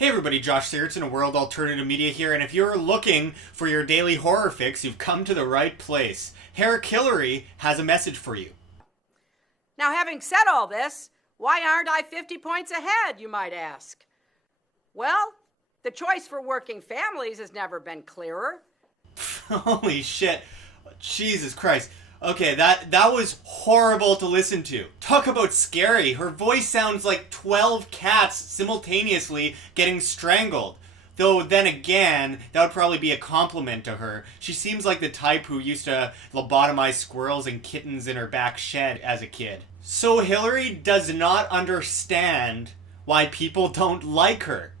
Hey everybody, Josh Sigurdson of World Alternative Media here, and if you're looking for your daily horror fix, you've come to the right place. Herrick Hillary has a message for you. Now, having said all this, why aren't I 50 points ahead, you might ask? Well, the choice for working families has never been clearer. Holy shit. Jesus Christ. Okay, that was horrible to listen to. Talk about scary. Her voice sounds like 12 cats simultaneously getting strangled. Though then again, that would probably be a compliment to her. She seems like the type who used to lobotomize squirrels and kittens in her back shed as a kid. So Hillary does not understand why people don't like her.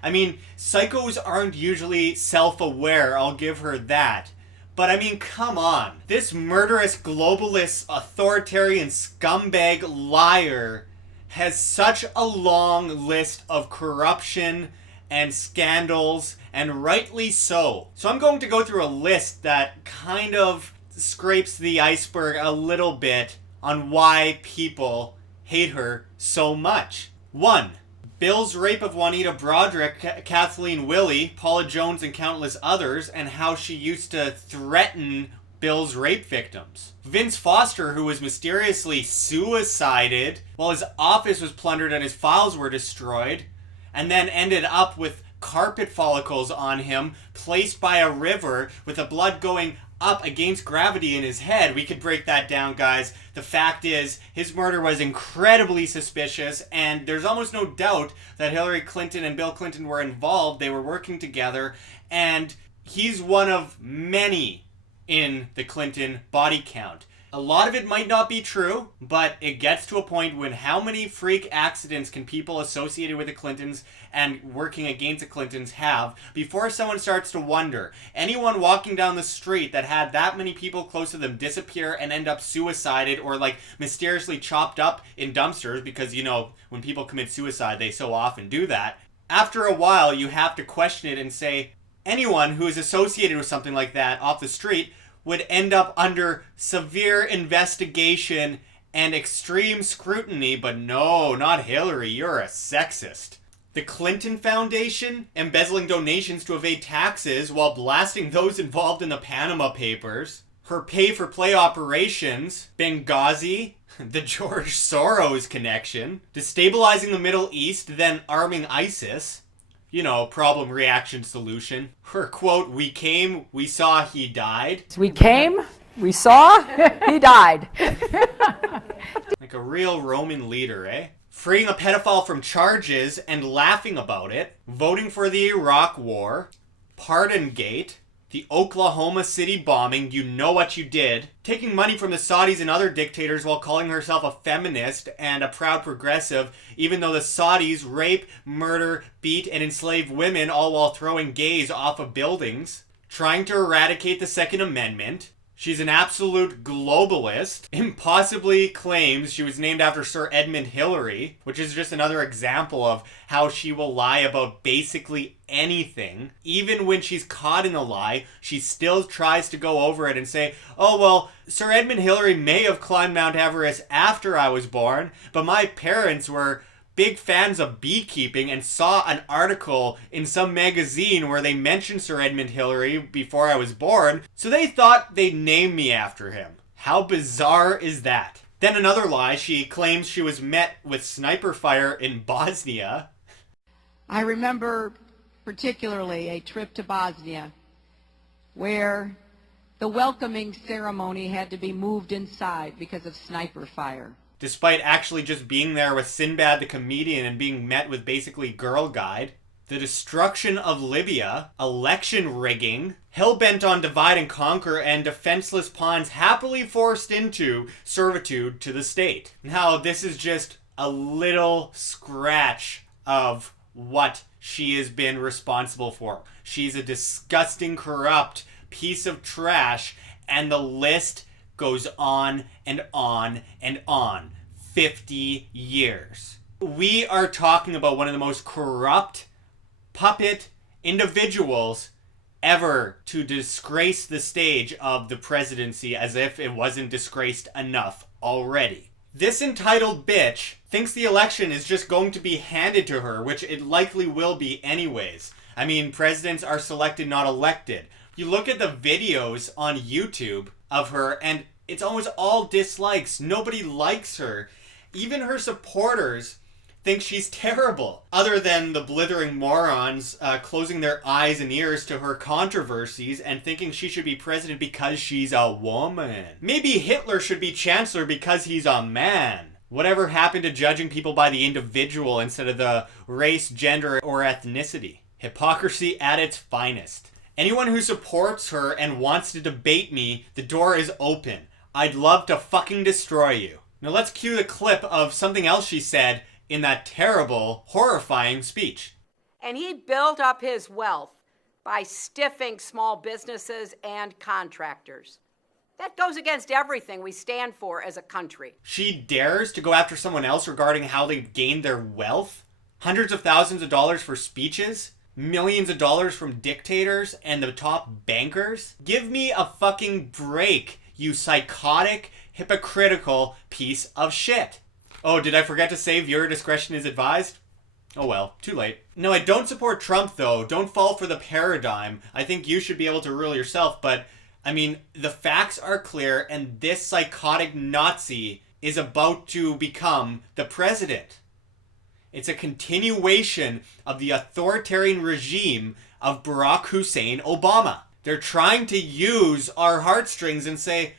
I mean, psychos aren't usually self-aware, I'll give her that. But I mean, come on. This murderous, globalist, authoritarian scumbag liar has such a long list of corruption and scandals, and rightly so. So I'm going to go through a list that kind of scrapes the iceberg a little bit on why people hate her so much. 1. Bill's rape of Juanita Broderick, Kathleen Willey, Paula Jones, and countless others, and how she used to threaten Bill's rape victims. Vince Foster, who was mysteriously suicided while his office was plundered and his files were destroyed, and then ended up with carpet follicles on him placed by a river with the blood going up against gravity in his head. We could break that down, guys. The fact is, his murder was incredibly suspicious, and there's almost no doubt that Hillary Clinton and Bill Clinton were involved. They were working together, and he's one of many in the Clinton body count. A lot of it might not be true, but it gets to a point when how many freak accidents can people associated with the Clintons and working against the Clintons have before someone starts to wonder. Anyone walking down the street that had that many people close to them disappear and end up suicided or like mysteriously chopped up in dumpsters, because, you know, when people commit suicide, they so often do that. After a while, you have to question it and say, anyone who is associated with something like that off the street would end up under severe investigation and extreme scrutiny, but no, not Hillary, you're a sexist. The Clinton Foundation embezzling donations to evade taxes while blasting those involved in the Panama Papers. Her pay-for-play operations, Benghazi, the George Soros connection, destabilizing the Middle East, then arming ISIS. You know, problem, reaction, solution. Her quote, "We came, we saw, he died." We came, we saw, he died. Like a real Roman leader, eh? Freeing a pedophile from charges and laughing about it. Voting for the Iraq War. Pardongate. The Oklahoma City bombing, you know what you did. Taking money from the Saudis and other dictators while calling herself a feminist and a proud progressive, even though the Saudis rape, murder, beat, and enslave women, all while throwing gays off of buildings. Trying to eradicate the Second Amendment. She's an absolute globalist. Impossibly claims she was named after Sir Edmund Hillary, which is just another example of how she will lie about basically anything. Even when she's caught in a lie, she still tries to go over it and say, oh, well, Sir Edmund Hillary may have climbed Mount Everest after I was born, but my parents were big fans of beekeeping and saw an article in some magazine where they mentioned Sir Edmund Hillary before I was born, so they thought they'd name me after him. How bizarre is that? Then another lie, she claims she was met with sniper fire in Bosnia. I remember particularly a trip to Bosnia where the welcoming ceremony had to be moved inside because of sniper fire. Despite actually just being there with Sinbad the comedian and being met with basically Girl Guide. The destruction of Libya, election rigging, hell-bent on divide and conquer, and defenseless pawns happily forced into servitude to the state. Now, this is just a little scratch of what she has been responsible for. She's a disgusting, corrupt piece of trash, and the list goes on and on and on. 50 years. We are talking about one of the most corrupt puppet individuals ever to disgrace the stage of the presidency, as if it wasn't disgraced enough already. This entitled bitch thinks the election is just going to be handed to her, which it likely will be anyways. I mean, presidents are selected, not elected. You look at the videos on YouTube of her, and it's almost all dislikes. Nobody likes her. Even her supporters think she's terrible, other than the blithering morons closing their eyes and ears to her controversies and thinking she should be president because she's a woman. Maybe Hitler should be chancellor because he's a man. Whatever happened to judging people by the individual instead of the race, gender, or ethnicity? Hypocrisy at its finest. Anyone who supports her and wants to debate me, the door is open. I'd love to fucking destroy you. Now let's cue the clip of something else she said in that terrible, horrifying speech. And he built up his wealth by stiffing small businesses and contractors. That goes against everything we stand for as a country. She dares to go after someone else regarding how they've gained their wealth? Hundreds of thousands of dollars for speeches? Millions of dollars from dictators and the top bankers? Give me a fucking break, you psychotic, hypocritical piece of shit. Oh, did I forget to say viewer discretion is advised? Oh well, too late. No, I don't support Trump though. Don't fall for the paradigm. I think you should be able to rule yourself, but I mean, the facts are clear and this psychotic Nazi is about to become the president. It's a continuation of the authoritarian regime of Barack Hussein Obama. They're trying to use our heartstrings and say,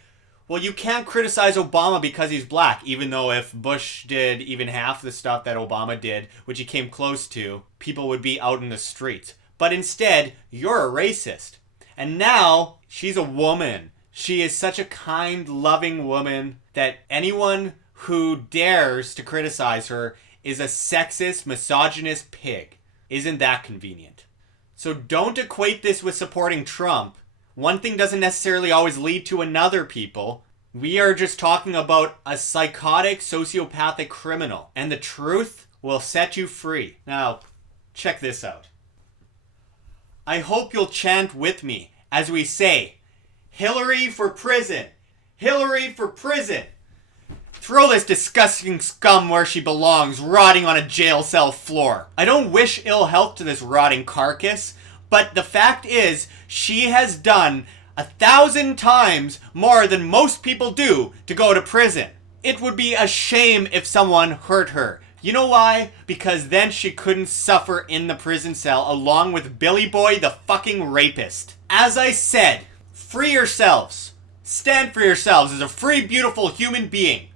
well, you can't criticize Obama because he's black, even though if Bush did even half the stuff that Obama did, which he came close to, people would be out in the streets. But instead, you're a racist. And now, she's a woman. She is such a kind, loving woman that anyone who dares to criticize her is a sexist, misogynist pig. Isn't that convenient? So don't equate this with supporting Trump. One thing doesn't necessarily always lead to another, people. We are just talking about a psychotic, sociopathic criminal. And the truth will set you free. Now, check this out. I hope you'll chant with me as we say, Hillary for prison! Hillary for prison! Throw this disgusting scum where she belongs, rotting on a jail cell floor. I don't wish ill health to this rotting carcass, but the fact is, she has done 1,000 times more than most people do to go to prison. It would be a shame if someone hurt her. You know why? Because then she couldn't suffer in the prison cell along with Billy Boy the fucking rapist. As I said, free yourselves. Stand for yourselves as a free, beautiful human being.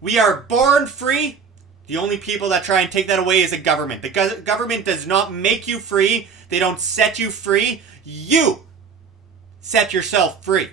We are born free. The only people that try and take that away is the government. The government does not make you free. They don't set you free. You set yourself free.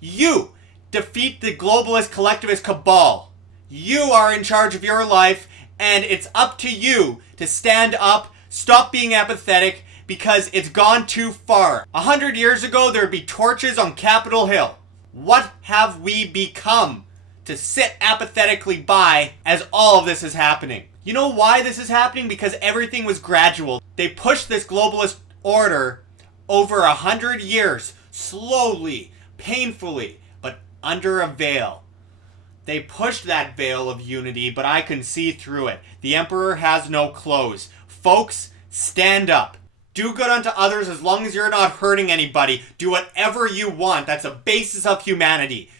You defeat the globalist collectivist cabal. You are in charge of your life, and it's up to you to stand up, stop being apathetic, because it's gone too far. 100 years ago, there would be torches on Capitol Hill. What have we become to sit apathetically by as all of this is happening? You know why this is happening? Because everything was gradual. They pushed this globalist order over 100 years, slowly, painfully, but under a veil. They pushed that veil of unity, but I can see through it. The emperor has no clothes. Folks, stand up. Do good unto others as long as you're not hurting anybody. Do whatever you want. That's a basis of humanity.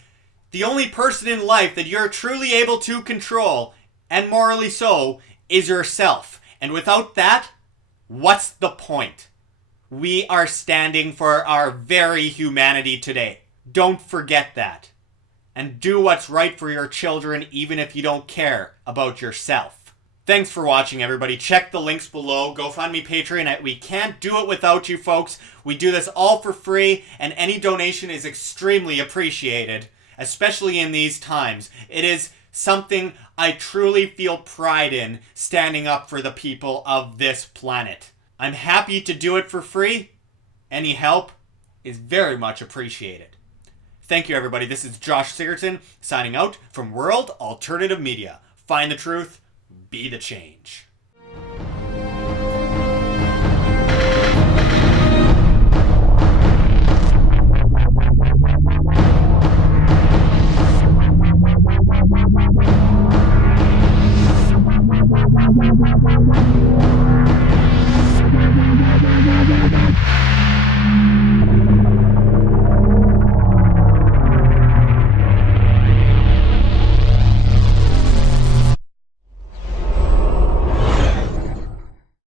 The only person in life that you're truly able to control, and morally so, is yourself. And without that, what's the point? We are standing for our very humanity today. Don't forget that. And do what's right for your children even if you don't care about yourself. Thanks for watching, everybody. Check the links below. GoFundMe, Patreon. We can't do it without you folks. We do this all for free, and any donation is extremely appreciated, especially in these times. It is something I truly feel pride in, standing up for the people of this planet. I'm happy to do it for free. Any help is very much appreciated. Thank you, everybody. This is Josh Sigurdson, signing out from World Alternative Media. Find the truth. Be the change. Bye.